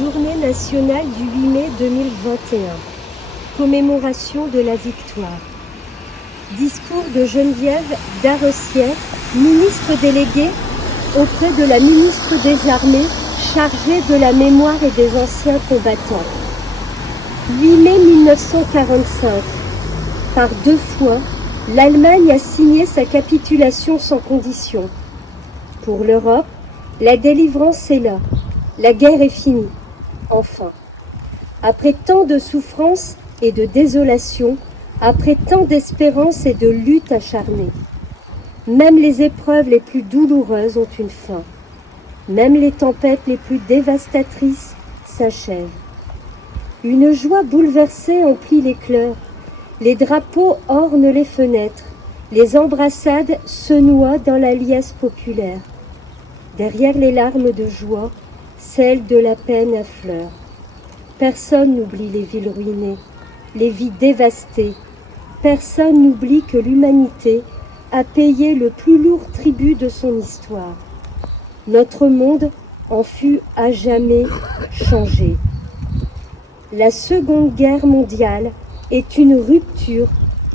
Journée nationale du 8 mai 2021. Commémoration de la victoire. Discours de Geneviève Darressière, ministre déléguée auprès de la ministre des Armées chargée de la mémoire et des anciens combattants. 8 mai 1945. Par 2 fois, l'Allemagne a signé sa capitulation sans condition. Pour l'Europe, la délivrance est là. La guerre est finie, enfin. Après tant de souffrances et de désolation, après tant d'espérance et de lutte acharnée, même les épreuves les plus douloureuses ont une fin. Même les tempêtes les plus dévastatrices s'achèvent. Une joie bouleversée emplit les cœurs. Les drapeaux ornent les fenêtres. Les embrassades se noient dans la liesse populaire. Derrière les larmes de joie, celle de la peine affleure. Personne n'oublie les villes ruinées, les vies dévastées. Personne n'oublie que l'humanité a payé le plus lourd tribut de son histoire. Notre monde en fut à jamais changé. La Seconde Guerre mondiale est une rupture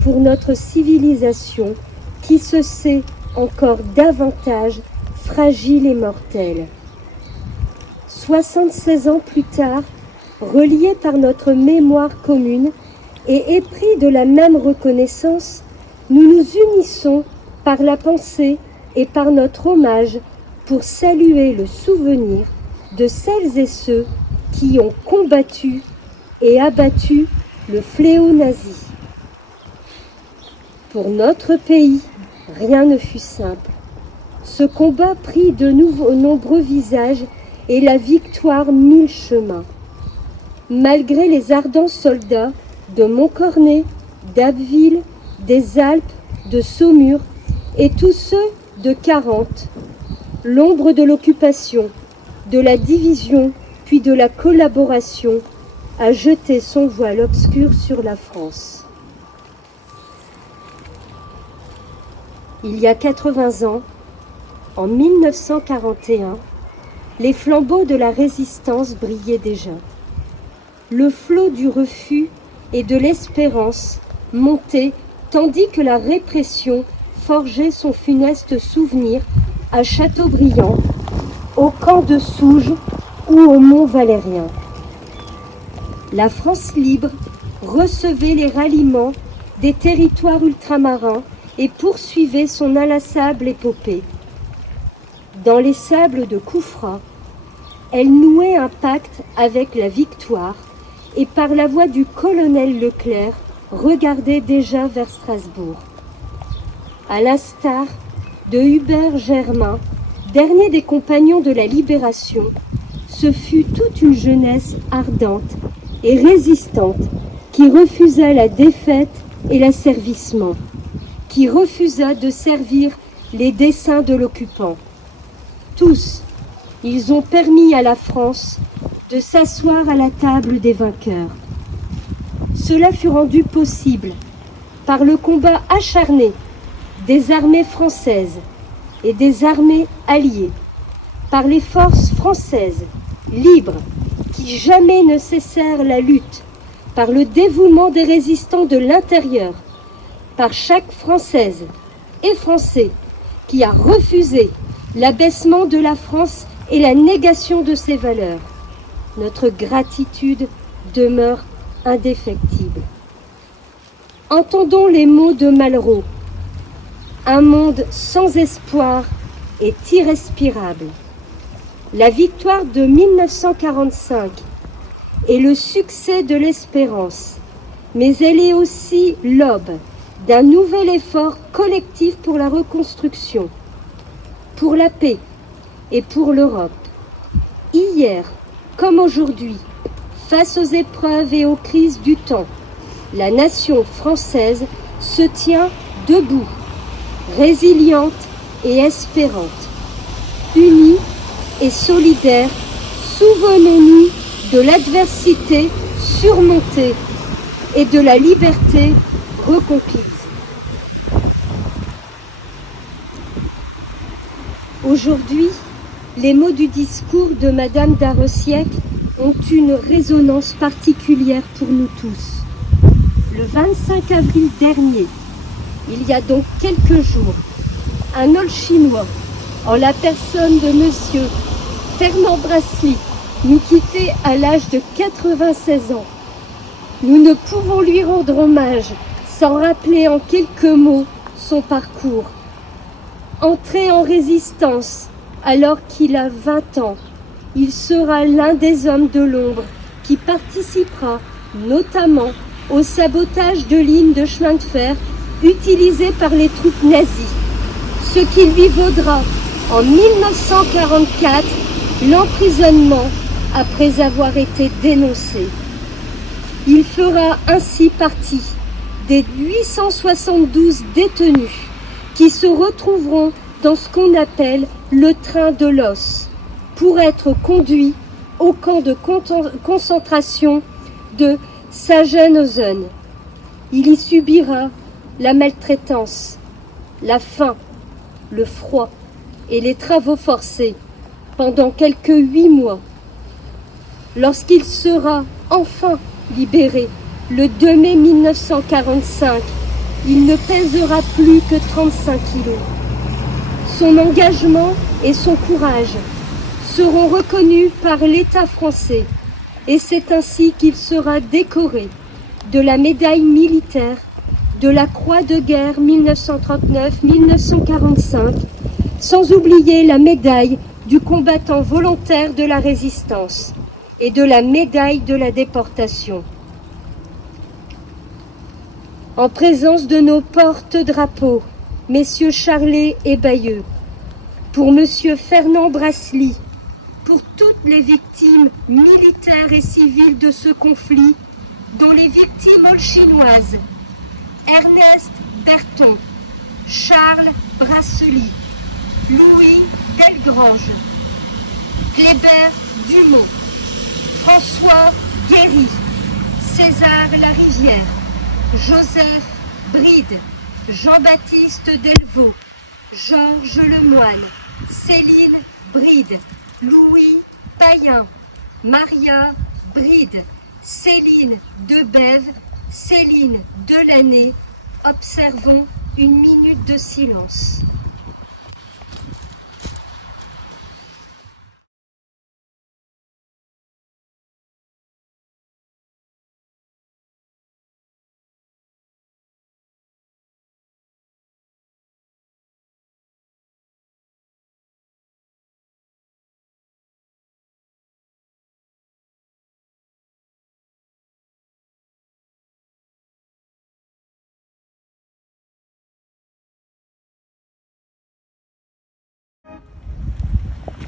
pour notre civilisation qui se sait encore davantage fragile et mortelle. 76 ans plus tard, reliés par notre mémoire commune et épris de la même reconnaissance, nous nous unissons par la pensée et par notre hommage pour saluer le souvenir de celles et ceux qui ont combattu et abattu le fléau nazi. Pour notre pays, rien ne fut simple. Ce combat prit de nombreux visages et la victoire 1000 chemins. Malgré les ardents soldats de Montcornet, d'Abbeville, des Alpes, de Saumur et tous ceux de 40, l'ombre de l'occupation, de la division puis de la collaboration a jeté son voile obscur sur la France. Il y a 80 ans, en 1941, les flambeaux de la résistance brillaient déjà. Le flot du refus et de l'espérance montait tandis que la répression forgeait son funeste souvenir à Châteaubriand, au camp de Souges ou au Mont Valérien. La France libre recevait les ralliements des territoires ultramarins et poursuivait son inlassable épopée. Dans les sables de Koufra, elle nouait un pacte avec la victoire et par la voix du colonel Leclerc regardait déjà vers Strasbourg. À l'instar de Hubert Germain, dernier des compagnons de la Libération, ce fut toute une jeunesse ardente et résistante qui refusa la défaite et l'asservissement, qui refusa de servir les desseins de l'occupant. Tous, ils ont permis à la France de s'asseoir à la table des vainqueurs. Cela fut rendu possible par le combat acharné des armées françaises et des armées alliées, par les forces françaises libres qui jamais ne cessèrent la lutte, par le dévouement des résistants de l'intérieur, par chaque Française et Français qui a refusé l'abaissement de la France et la négation de ses valeurs. Notre gratitude demeure indéfectible. Entendons les mots de Malraux. Un monde sans espoir est irrespirable. La victoire de 1945 est le succès de l'espérance, mais elle est aussi l'aube d'un nouvel effort collectif pour la reconstruction, pour la paix et pour l'Europe. Hier, comme aujourd'hui, face aux épreuves et aux crises du temps, la nation française se tient debout, résiliente et espérante. Unie et solidaire, souvenons-nous de l'adversité surmontée et de la liberté reconquise. Aujourd'hui, les mots du discours de Madame Darressière ont une résonance particulière pour nous tous. Le 25 avril dernier, il y a donc quelques jours, un Olchinois, en la personne de monsieur Fernand Brasely, nous quittait à l'âge de 96 ans. Nous ne pouvons lui rendre hommage sans rappeler en quelques mots son parcours. Entré en résistance alors qu'il a 20 ans, il sera l'un des hommes de l'ombre qui participera notamment au sabotage de lignes de chemin de fer utilisées par les troupes nazies, ce qui lui vaudra en 1944 l'emprisonnement après avoir été dénoncé. Il fera ainsi partie des 872 détenus qui se retrouveront dans ce qu'on appelle le train de l'os pour être conduits au camp de concentration de Sachsenhausen. Il y subira la maltraitance, la faim, le froid et les travaux forcés pendant quelques 8 mois. Lorsqu'il sera enfin libéré le 2 mai 1945, il ne pèsera plus que 35 kilos. Son engagement et son courage seront reconnus par l'État français et c'est ainsi qu'il sera décoré de la médaille militaire de la Croix de guerre 1939-1945, sans oublier la médaille du combattant volontaire de la résistance et de la médaille de la déportation. En présence de nos porte-drapeaux, messieurs Charlet et Bayeux, pour monsieur Fernand Brasely, pour toutes les victimes militaires et civiles de ce conflit, dont les victimes olchinoises, Ernest Berton, Charles Brasely, Louis Delgrange, Kléber Dumont, François Guéry, César Larivière, Joseph Bride, Jean-Baptiste Delvaux, Georges Lemoine, Céline Bride, Louis Payen, Maria Bride, Céline Debève, Céline Delaney. Observons une minute de silence.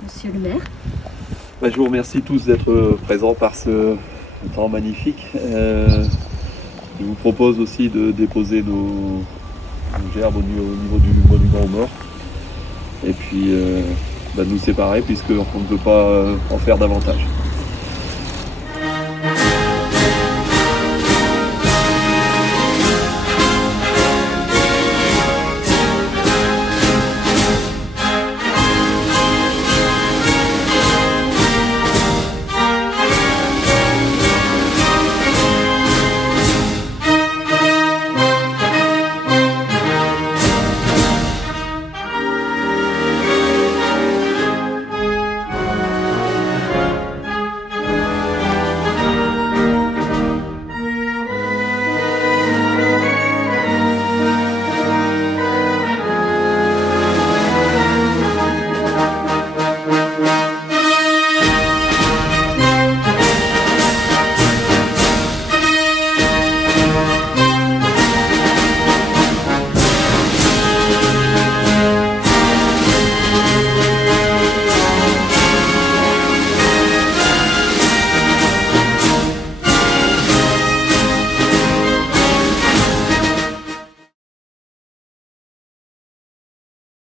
Monsieur le maire. Je vous remercie tous d'être présents par ce temps magnifique. Je vous propose aussi de déposer nos gerbes au niveau du monument aux morts. Et puis de nous séparer puisqu'on ne peut pas en faire davantage.